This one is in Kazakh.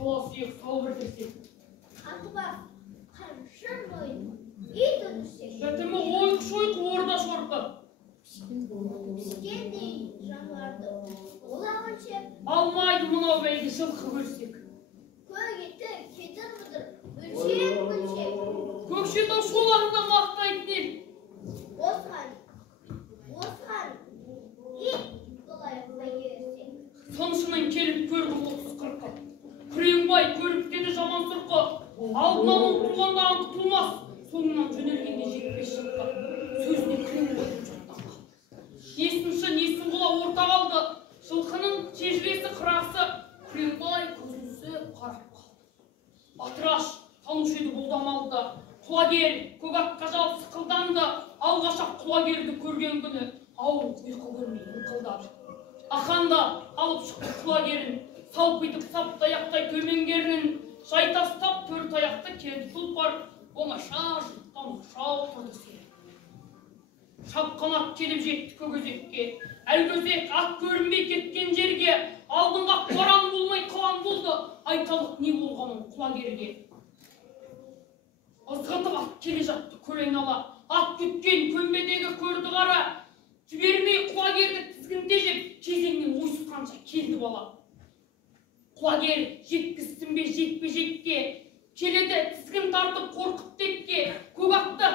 таласүйек сау бірдірсек. Ақбас, қаншыр мойын, ит өтісек. Бітімі ойық-шойық орда шорқы. Піскендей жануарды олағынше. Алмайды мынау бәйге жылқы көрсек. Көгеті кетір бұдыр, бөлшек. Көкшетау шолағында мақтайтын ел. Осыған, ит болайық бәйгерсек. Соншының келіп көргі 30-40. Күреңбай көріп деді жаман сұрқы. Алдынан ұмтылғанда аңқытылмас. Соңынан жөнелгенде жетпес жылқы. Сөзіне Күреңбай жұрттан. Несін құла орта қалды. Жылқының шежіресі қырасы. Күреңбай көзінсі қарап қалды. Батыраш танушы еді бұлдамалды. Құлагер көк атқа жалып сықылданды. Алғашақ құлагерді көрген күні ауыл ұйқы көрмей ыңқылдады. Аханда алып шықты құлагерін, салпитып саптаяқтай төменгерін, жайтастап төрт аяқты келді тұлпар, оңаша жұрттан оқшау тұрды сері. Шапқанат келіп жетті көкөзекке, әлгөзек ат көрінбей кеткен жерге, алдыңға қоран болмай қылан болды, айталық не болғанын құлагерге. Ызғытып ат келе жатты көлең ала, ат күткен көмбедегі көрді қара, жібермей құлагерді тізгінде жеп, кезеңнен ойсызғанша келді бала. Құлагер жеткізсін бе жетпе-жетке, келеді тізгін тартып қорқып текке, көк атты